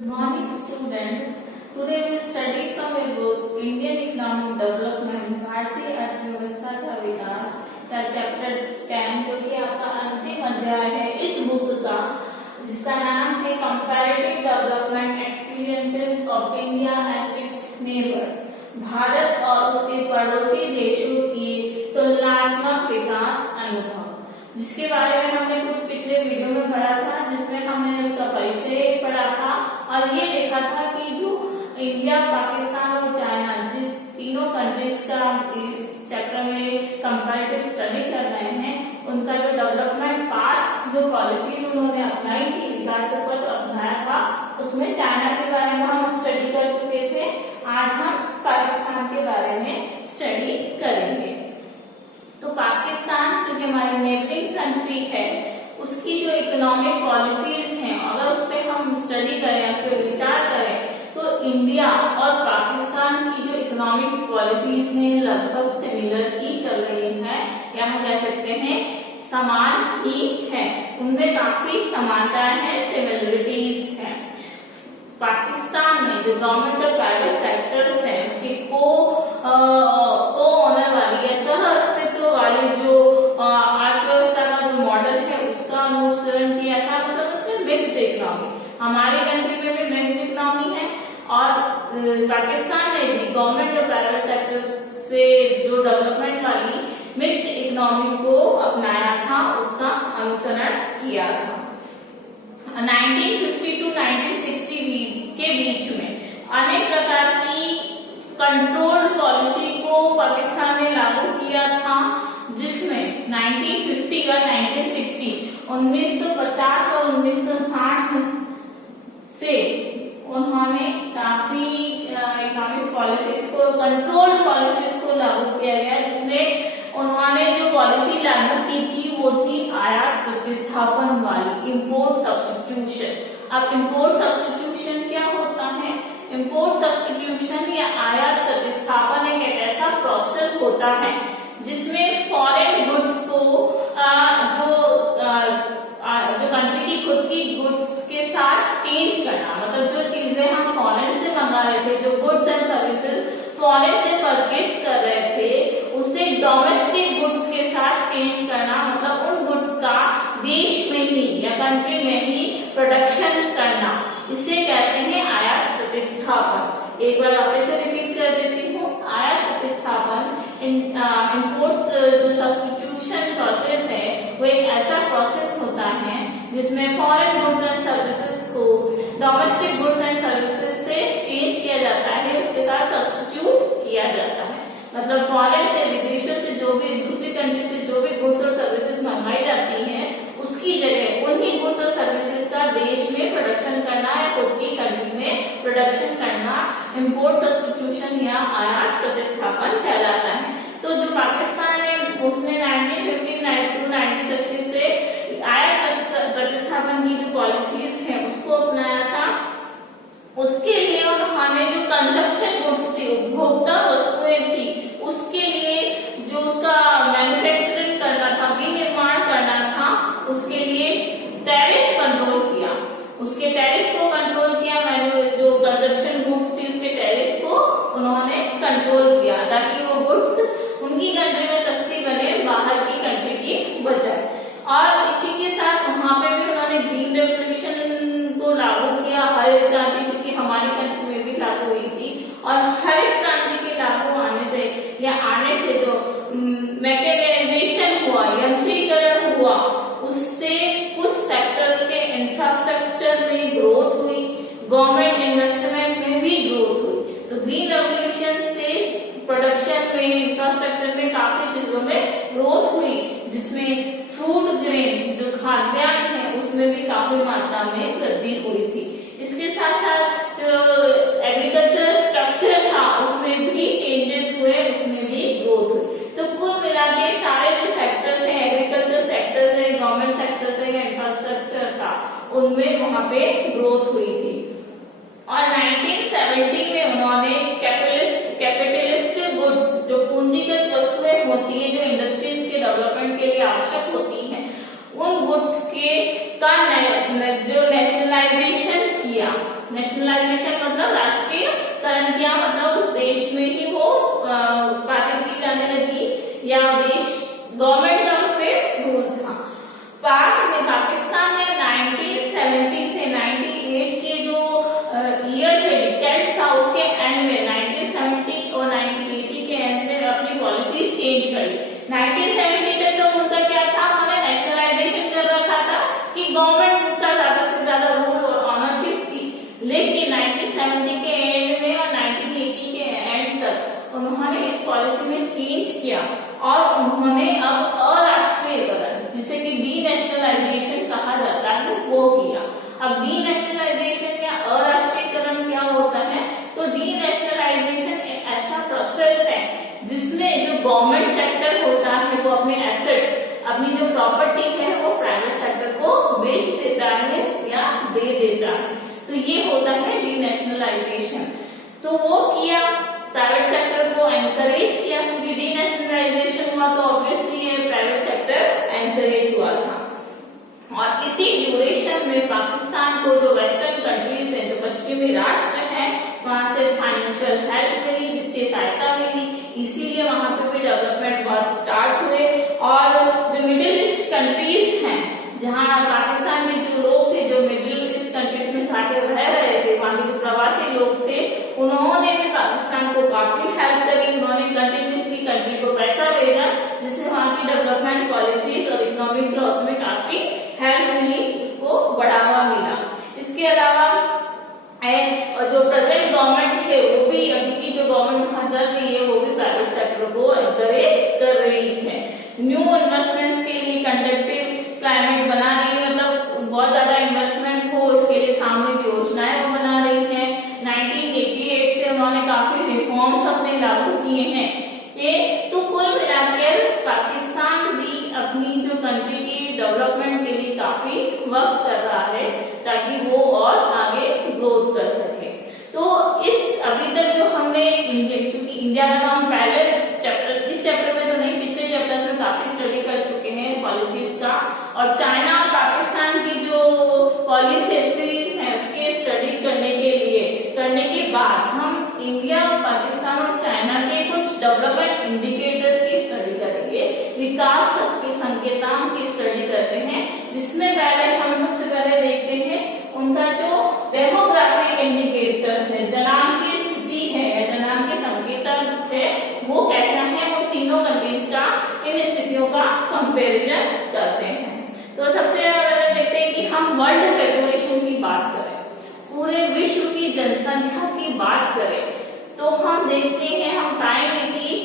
Good morning, students. Today we study from a book Indian Economic Development भारतीय अर्थव्यवस्था का विकास का चैप्टर 10 जो कि आपका अंतिम अध्याय है इस बुक का, जिसका नाम है comparative development experiences of India and it's neighbours. Bharat और उसके पड़ोसी देशों की तुलनात्मक विकास अनुभव, जिसके बारे में हमने कुछ पिछले वीडियो में पढ़ा था, जिसमें हमने उसका परिचय पढ़ा था और ये देखा था कि जो इंडिया, पाकिस्तान और चाइना, जिस तीनों कंट्रीज का इस चैप्टर में कंपैरेटिव स्टडी कर रहे हैं, उनका जो डेवलपमेंट पाथ, जो पॉलिसीज उन्होंने अपनाई थी, विकास पथ अपनाया था, उसमें चाइना के बारे में हम स्टडी कर चुके थे। आज हम पाकिस्तान के बारे में स्टडी करेंगे। तो पाकिस्तान जो कि हमारी नेबरिंग कंट्री है, उसकी जो इकोनॉमिक पॉलिसीज हैं, अगर उस पर हम स्टडी करें, उस पर विचार करें, तो इंडिया और पाकिस्तान की जो इकोनॉमिक पॉलिसीज हैं लगभग सिमिलर ही चल रही है, या हम कह सकते हैं समान ही है। उनमें काफी समानताएं हैं, सिमिलरिटीज हैं। पाकिस्तान में जो गवर्नमेंट और प्राइवेट सेक्टर्स हैं, उसके को ओनर वाली या सह अस्तित्व वाली जो अर्थव्यवस्था का जो मॉडल है, उसका अनुसरण किया था। मतलब उसमें मिक्स्ड इकोनॉमी, हमारी कंट्री में भी मिक्स्ड इकोनॉमी है और पाकिस्तान ने भी गवर्नमेंट और प्राइवेट सेक्टर से जो डेवलपमेंट वाली मिक्स्ड इकोनॉमी को अपनाया था, उसका अनुसरण किया था। 1950 टू 1960 के बीच में अनेक प्रकार की कंट्रोल पॉलिसी को पाकिस्तान ने लागू किया था, जिसमें 1950 और 1960 1950 और 1960 से उन्होंने काफी इकोनॉमिक पॉलिसीज को, कंट्रोल पॉलिसीज को लागू किया गया, जिसमें उन्होंने जो पॉलिसी लागू की थी वो थी आयात प्रतिस्थापन वाली, इंपोर्ट सब्स्टिट्यूशन। अब इंपोर्ट सब्स्टिट्यूशन क्या होता है? इंपोर्ट सब्स्टिट्यूशन या आयात प्रतिस्थापन एक ऐसा प्रोसेस होता है जिसमें फॉरेन गुड्स को जो कंट्री की खुद की गुड्स के साथ चेंज करना, मतलब जो चीजें हम फॉरेन से मंगा रहे थे, जो गुड्स एंड सर्विसेज फॉरेन से परचेज कर रहे थे, उसे डोमेस्टिक गुड्स के साथ चेंज करना, मतलब उन गुड्स का देश में ही या कंट्री में ही प्रोडक्शन करना, इसे कहते हैं आयात प्रतिस्थापन। एक बार वापस से रिपीट कर देती हूँ, आयात प्रतिस्थापन इंपोर्ट जो सब्स्टिट्यूशन प्रोसेस है, वो एक ऐसा प्रोसेस होता है जिसमें फॉरेन गुड्स एंड सर्विसेज को डोमेस्टिक गुड्स एंड सर्विसेज से चेंज किया जाता है, उसके साथ सब्स्टिट्यूट किया जाता है। मतलब फॉरेन से, विदेशों से जो भी, दूसरी कंट्री से जो भी गुड्स और सर्विसेज मंगाई जाती हैं, उसकी जगह उन्हीं गुड्स और सर्विसेज का देश में प्रोडक्शन करना या खुद की कंट्री में प्रोडक्शन करना इंपोर्ट सब्स्टिट्यूशन या आयात प्रतिस्थापन कहलाता है। तो जो पाकिस्तान है, उसने 1950 टू 1960 से आयात प्रतिस्थापन की जो पॉलिसीज है उसको अपनाया था। उसके लिए उन्होंने जो कंजप्शन गुड्स थी, उपभोक्ता वस्तुएं थी, उसके लिए जो उसका मैन्युफैक्चरिंग करना था, विनिर्माण करना था, उसके लिए टैरिफ कंट्रोल किया। उसके टैरिफ को कंट्रोल किया, जो कंजप्शन गुड्स थी उसके टैरिफ को उन्होंने कंट्रोल किया, ताकि वो गुड्स उनकी कंट्री में सस्ती बने बाहर की कंट्री की बजाय। और इसी के साथ वहां पे भी उन्होंने ग्रीन रेवोल्यूशन को लागू किया, हरित क्रांति, जो कि हमारी कंट्री में भी लागू हुई थी। और हरित क्रांति के लागू आने से जो मैकेनाइजेशन हुआ, यंत्रीकरण हुआ, उससे कुछ सेक्टर्स के इंफ्रास्ट्रक्चर में ग्रोथ हुई, गवर्नमेंट इन्वेस्टमेंट में भी ग्रोथ हुई। तो ग्रीन रेवोल्यूशन से प्रोडक्शन में, इंफ्रास्ट्रक्चर में, काफी चीजों में ग्रोथ हुई, जिसमें फ्रूट ग्रेन जो खाद्यान्न है उसमें भी काफी मात्रा में वृद्धि हुई थी। इसके साथ साथ जो एग्रीकल्चर स्ट्रक्चर था उसमें भी चेंजेस हुए, उसमें भी ग्रोथ हुई। तो कुल मिला के सारे जो सेक्टर्स हैं, एग्रीकल्चर सेक्टर है, गवर्नमेंट सेक्टर है या इंफ्रास्ट्रक्चर था, उनमें वहां पे ग्रोथ हुई थी। और 1970 में उन्होंने कैपिटलिस्ट गुड्स, जो पूंजीगत वस्तुएं होती है, जो इंडस्ट्रीज के डेवलपमेंट के लिए आवश्यक होती हैं, उन गुड्स के का जो नेशनलाइजेशन नेशनलाइजेशन मतलब राष्ट्रीयकरण किया, मतलब उस देश में ही वो बातें की जाने लगी या देश गवर्नमेंट का उस पर रूल था। पाकिस्तान में 1970 से 98 के जो ईयर थे, डिकेड्स था, उसके एंड में 1970 और 1980 के एंड में अपनी पॉलिसीज चेंज कर ली। 1970 में तो उनका क्या था, उन्होंने नेशनलाइजेशन कर रखा था कि गवर्नमेंट का ज्यादा से ज्यादा रूल और ऑनरशिप थी, लेकिन 1970 के एंड में और 1980 के एंड तक उन्होंने इस पॉलिसी में चेंज किया और उन्होंने अब अराष्ट्रीयकरण, जिसे कि डीनेशनलाइजेशन कहा जाता है, वो किया। अब डीनेशनलाइजेशन या अराष्ट्रीयकरण क्या होता है, तो डीनेशनलाइजेशन एक ऐसा प्रोसेस है जिसमें जो गवर्नमेंट सेक्टर होता है वो अपने एसेट्स, अपनी जो प्रॉपर्टी है वो प्राइवेट सेक्टर को बेच देता है या दे देता है, तो ये होता है डीनेशनलाइजेशन। तो वो किया, प्राइवेट सेक्टर को एनकरेज किया, क्योंकि डीनेशनलाइजेशन हुआ तो ऑब्वियसली ये प्राइवेट सेक्टर एनकरेज हुआ था। और इसी ड्यूरेशन में पाकिस्तान को जो वेस्टर्न कंट्रीज है, जो पश्चिमी राष्ट्र हैं, वहां से फाइनेंशियल हेल्प मिली, वित्तीय सहायता मिली, इसीलिए वहां पे भी डेवलपमेंट बहुत स्टार्ट हुए। और जो मिडिल ईस्ट कंट्रीज हैं, जहां पाकिस्तान में जो लोग थे, जो मिडिल ईस्ट कंट्रीज में जाकर रह रहे थे, वहां के जो प्रवासी लोग थे, उन्होंने भी पाकिस्तान को काफी हेल्प करी। उन्होंने कंटिन्यूसली कंट्री को पैसा भेजा, जिससे वहां की डेवलपमेंट पॉलिसीज और इकोनॉमिक ग्रोथ में काफी हेल्प मिली, उसको बढ़ावा मिला। इसके अलावा और जो प्रेजेंट गवर्नमेंट है वो भी, अभी की जो गवर्नमेंट वहां चल रही है, वो भी प्राइवेट सेक्टर को एनकरेज कर रही है। न्यू इन्वेस्टमेंट्स के लिए कंडक्टिव क्लाइमेट बना रही है, मतलब बहुत ज्यादा इन्वेस्टमेंट हो इसके लिए सामूहिक योजनाएं वो बना रही है। 1988 से उन्होंने काफी रिफॉर्म्स अपने लागू किए हैं। ये तो कुल मिलाकर पाकिस्तान भी अपनी जो कंट्री की डेवलपमेंट के लिए काफी वर्क कर रहा है, ताकि वो और आगे ग्रोथ कर सके। तो इस अभी तक जो हमने चूंकि इंडिया का हम पहले चैप्टर, इस चैप्टर में तो नहीं, पिछले चैप्टर में काफी स्टडी कर चुके हैं पॉलिसीज का, और चाइना और पाकिस्तान की जो पॉलिसी सीरीज है उसके स्टडी करने के बाद हम इंडिया और पाकिस्तान और चाइना के कुछ डेवलपमेंट इंडिकेटर्स की स्टडी करेंगे, विकास के संकेतांक की स्टडी करते हैं, जिसमें पहले हम सबसे पहले देखते हैं उनका जो डेमोग्राफिक इंडिकेटर्स है, जनांकीय स्थिति है, जनांकीय संकेतांक है, वो कैसा है, वो तीनों कंट्रीज का, इन स्थितियों का कंपैरिजन करते हैं। तो सबसे पहले देखते हैं कि हम वर्ल्ड पॉपुलेशन की बात करें, पूरे विश्व की जनसंख्या की बात करें, तो हम देखते हैं, हम पाएंगे कि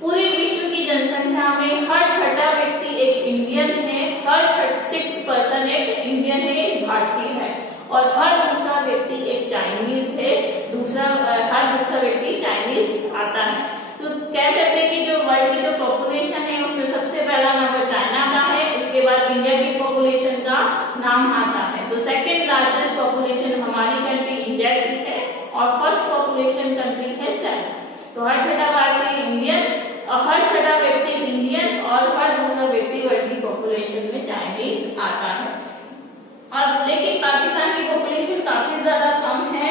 पूरे विश्व की जनसंख्या में हर छठा व्यक्ति एक इंडियन है, हर 6th पर्सन एक इंडियन है, एक भारतीय है, और हर दूसरा व्यक्ति एक चाइनीज है, हर दूसरा व्यक्ति चाइनीज आता है। तो कह सकते हैं कि जो वर्ल्ड की जो पॉपुलेशन है उसमें सबसे पहला नंबर चाइना का है, उसके बाद इंडिया की पॉपुलेशन का नाम आता है। तो सेकंड लार्जेस्ट पॉपुलेशन हमारी कंट्री इंडिया की है और फर्स्ट पॉपुलेशन कंट्री है चाइना। तो हर छठा भारतीय इंडियन और हर छठा व्यक्ति इंडियन और हर दूसरा व्यक्ति वर्ल्ड की पॉपुलेशन में चाइनीज आता है। और लेकिन पाकिस्तान की पॉपुलेशन काफी ज्यादा कम है,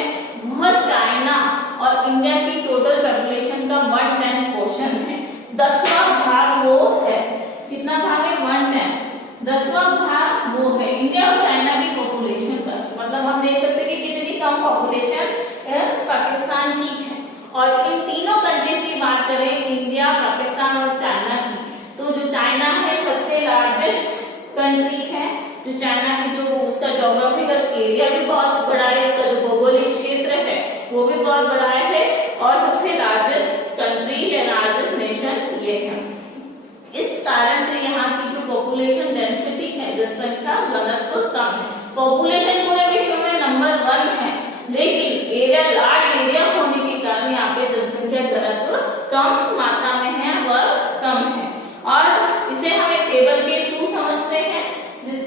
वह चाइना और इंडिया की टोटल पॉपुलेशन का 1/10 पोर्शन है, 10वां भाग वो है। कितना भाग है? 1/10, 10वां भाग वो है इंडिया और चाइना की पॉपुलेशन का। मतलब हम देख सकते हैं कि कितनी कम पॉपुलेशन पाकिस्तान की है। और इन तीनों कंट्रीज की बात करें, इंडिया, पाकिस्तान और चाइना की, तो जो चाइना है सबसे लार्जेस्ट कंट्री है। जो चाइना की जो उसका ज्योग्राफिकल एरिया भी बहुत बड़ा है, इसका जो भौगोलिक क्षेत्र है वो भी बहुत बड़ा है, और सबसे लार्जेस्ट कंट्री है, लार्जेस्ट नेशन ये है। इस कारण से यहाँ की जो पॉपुलेशन डेंसिटी है, जनसंख्या घनत्व कम है। पॉपुलेशन पूरे विश्व में नंबर 1 है, लेकिन एरिया, लार्ज एरिया होने के कारण यहाँ पे जनसंख्या घनत्व कम मात्रा में है, वह कम है। और इसे हम एक टेबल के थ्रू समझते हैं।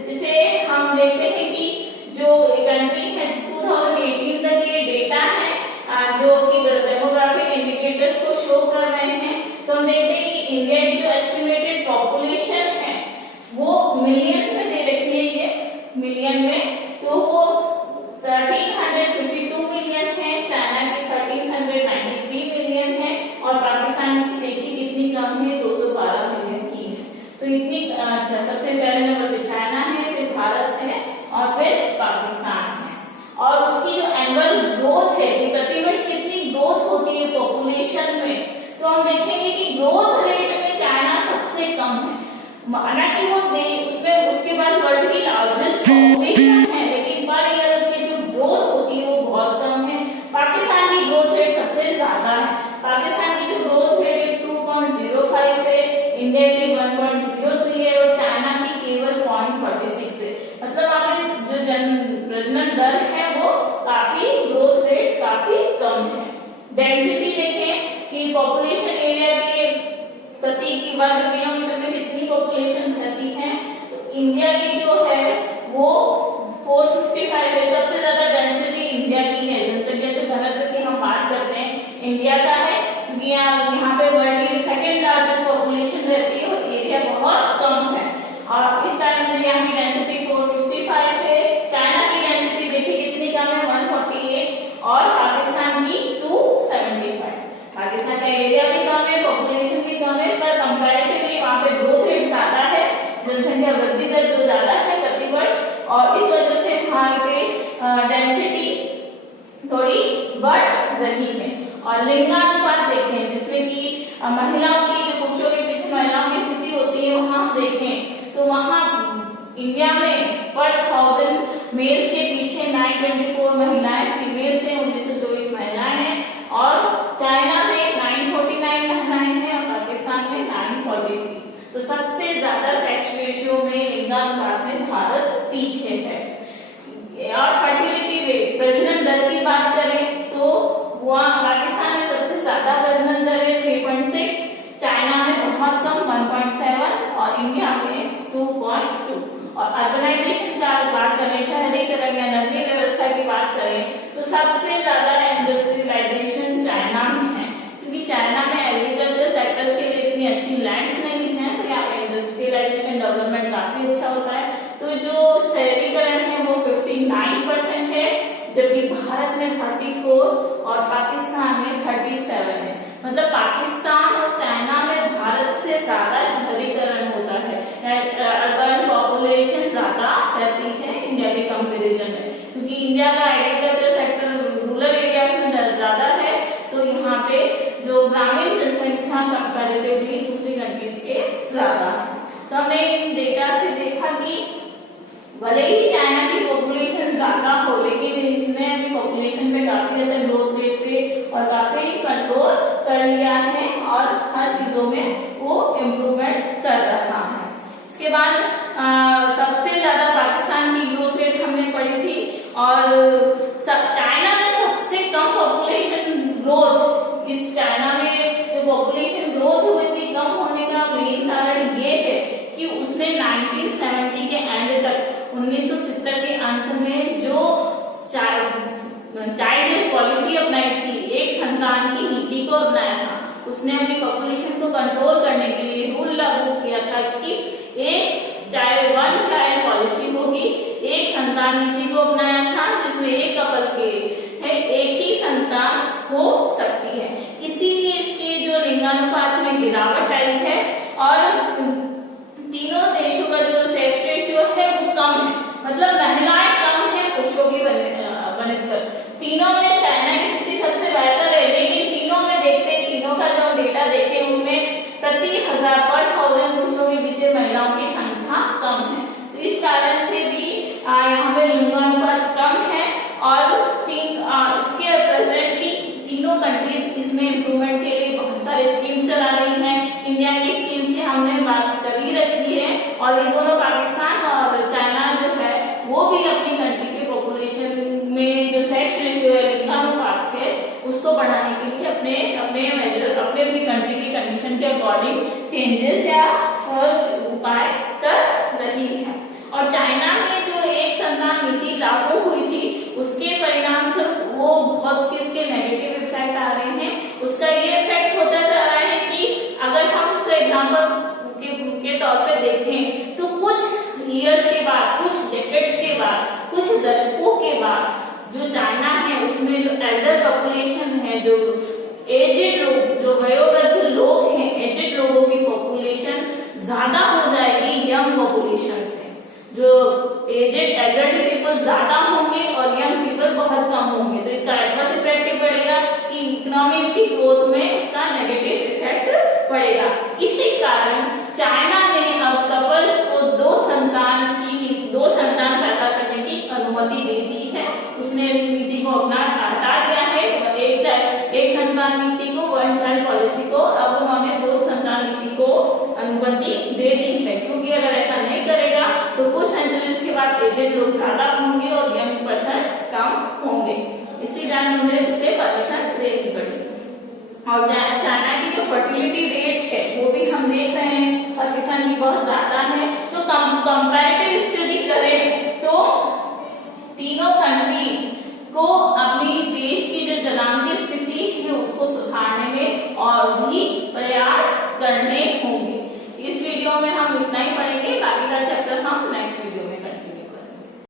इसे हम देखते हैं कि जो कंट्री है 2018 तक ये डेटा है जो कि डेमोग्राफिक इंडिकेटर्स को शो कर रहे हैं। तो हम देखते हैं कि इंडिया की जो एस्टिमेटेड पॉपुलेशन है वो मिलियंस में दे रखी है, ये मिलियन में। तो पॉपुलेशन में तो हम देखेंगे कि ग्रोथ रेट में चाइना सबसे कम है। माना कि वो उसमें उसके पास वर्ल्ड की लार्जेस्ट पॉपुलेशन है, लेकिन पर ईयर उसकी जो ग्रोथ होती है वो बहुत कम है। पाकिस्तान की ग्रोथ रेट सबसे ज्यादा है। पाकिस्तान की जो ग्रोथ रेट 2.05 है, इंडिया की 1.03 है और चाइना की केवल 0.46 है। मतलब हमें जो प्रजनन दर है वो काफी, ग्रोथ रेट काफी कम है। डेंसिटी देखें कि पॉपुलेशन एरिया के प्रति वर्ग किलोमीटर में कितनी पॉपुलेशन रहती है, तो इंडिया की जो है वो 455 है। सबसे ज्यादा डेंसिटी इंडिया की है। जनसंख्या जो घनत्व की हम बात करते हैं इंडिया का है, क्योंकि यहाँ पे वर्ल्ड की सेकेंड लार्जेस्ट पॉपुलेशन रहती है और एरिया बहुत कम है। और इस कारण से यहाँ की डेंसिटी 455 है। चाइना की डेंसिटी देखिए कितनी कम है, 148 और पाकिस्तान की 275। पाकिस्तान का एरिया भी कम है, पॉपुलेशन भी कम है, पर कंपैरेटिवली वहाँ पे ग्रोथ रेट ज्यादा है, जनसंख्या वृद्धि दर जो ज्यादा है प्रति वर्ष, और इस वजह से वहाँ पे डेंसिटी थोड़ी बढ़ रही है। और लिंगानुपात देखें जिसमें कि महिलाओं की, जो पुरुषों के पीछे महिलाओं की स्थिति होती है, वहाँ हम देखें तो वहाँ इंडिया में पर 1000 मेल्स के पीछे 924 महिलाएं, फीमेल से 1924 महिलाएं हैं, और चाइना में 949 महिलाएं हैं और पाकिस्तान में 943। तो सबसे ज्यादा सेक्स रेशियो में, लिंगानुपात में भारत पीछे है। और फर्टिलिटी रेट, प्रजनन दर की बात करें तो वहाँ पाकिस्तान में सबसे ज्यादा प्रजनन दर है 3.6, चाइना में बहुत कम 1.7 और इंडिया में 2.2। और अर्बनाइजेशन का बात करें, शहरीकरण या नगरीय व्यवस्था की बात करें तो सबसे ज्यादा इंडस्ट्रियलाइजेशन चाइना में है, क्योंकि चाइना में एग्रीकल्चर सेक्टर्स के लिए इतनी अच्छी लैंड्स नहीं है, तो यहाँ पे इंडस्ट्रियलाइजेशन डेवलपमेंट काफी अच्छा होता है। तो जो शहरीकरण है वो 59% है, जबकि भारत में 34 और पाकिस्तान में 37 है। मतलब पाकिस्तान और चाइना में भारत से ज्यादा शहरीकरण होता है, अर्बन पॉपुलेशन ज्यादा रहती है इंडिया के कंपैरिजन में, क्योंकि इंडिया का एग्रीकल्चर सेक्टर रूरल एरियाज में ज्यादा है, तो यहाँ पे जो ग्रामीण जनसंख्या कंपैरेटिवली दूसरी कंट्रीज के ज्यादा है। तो हमने इन डेटा से देखा कि भले ही चाइना की पॉपुलेशन ज्यादा हो, लेकिन इसने अभी पॉपुलेशन पे काफी ज्यादा ग्रोथ रेट पे और काफी कंट्रोल कर लिया है और हर चीजों में वो इम्प्रूवमेंट कर रहा है। इसके बाद सबसे ज्यादा पाकिस्तान की ग्रोथ रेट हमने पढ़ी थी, और चाइना में सबसे कम पॉपुलेशन ग्रोथ, इस चाइना में जो पॉपुलेशन ग्रोथ हुई थी कम होने का मेन कारण ये है कि उसने 1970 के एंड तक, 1970 के अंत में जो चाइल्ड पॉलिसी अपनाई थी, एक संतान की नीति को अपनाया था, उसने अपनी पॉपुलेशन को कंट्रोल करने के लिए रूल लागू किया था कि वन चाइल्ड पॉलिसी होगी, एक संतान नीति को अपनाया था, जिसमें एक कपल के है एक ही संतान हो सकती है। इसीलिए इसके जो लिंगानुपात में गिरावट आई है, और तीनों देशों का जो सेक्स रेशियो है वो कम है, मतलब महिलाएं कम है पुरुषों की बनस्पत। तीनों में चाइना की स्थिति सबसे बेहतर है, लेकिन तीनों में देखते हैं, तीनों का जो डेटा देखें उसमें प्रति 1000 पुरुषों के पीछे महिलाओं की संख्या कम है। तो इस कारण से भी यहाँ पे लिंगानुपात कम है, और इसके प्रेजेंटली तीनों कंट्रीज इसमें इम्प्रूवमेंट के लिए बहुत सारे स्कीम्स चला रही हैं। इंडिया की स्कीम्स की हमने बात कर ही रखी है, और ये दोनों पाकिस्तान और चाइना जो है वो भी अपनी कंट्री के पॉपुलेशन में जो सेक्स रेशियो है, लिंगानुपात है, उसको बढ़ाने के लिए अपने मेजर, अपने कंट्री की कंडीशन के अकॉर्डिंग चेंजेस या उपाय कर रही है। और चाइना में जो एक संतान नीति लागू हुई थी, उसके परिणाम स्वरूप वो बहुत किसके नेगेटिव इफेक्ट आ रहे हैं। उसका ये इफेक्ट होता जा रहा है कि अगर हम उसका एग्जाम्पल के तौर पे देखें तो कुछ ईयर्स के बाद, कुछ डेकेड्स के बाद, कुछ दशकों के बाद जो चाइना है उसमें जो एल्डर पॉपुलेशन है, जो एजेड लोग, जो वयोवृद्ध लोग हैं, एजेड लोगों की पॉपुलेशन ज्यादा हो जाएगी यंग पॉपुलेशन से। जो एजेड एल्डरली पीपल ज्यादा होंगे और यंग पीपल बहुत कम होंगे, तो इसका एडवर्स इफेक्ट पड़ेगा कि इकोनॉमी की ग्रोथ में एजेड लोग ज्यादा होंगे और यंग पर्सन कम होंगे, इसी कारण उन्हें उससे परमिशन लेनी पड़ी। और चाइना की जो फर्टिलिटी रेट है वो भी हम देख रहे हैं पाकिस्तान की बहुत ज्यादा है। तो कंपैरेटिव स्टडी करें तो तीनों कंट्रीज को अपनी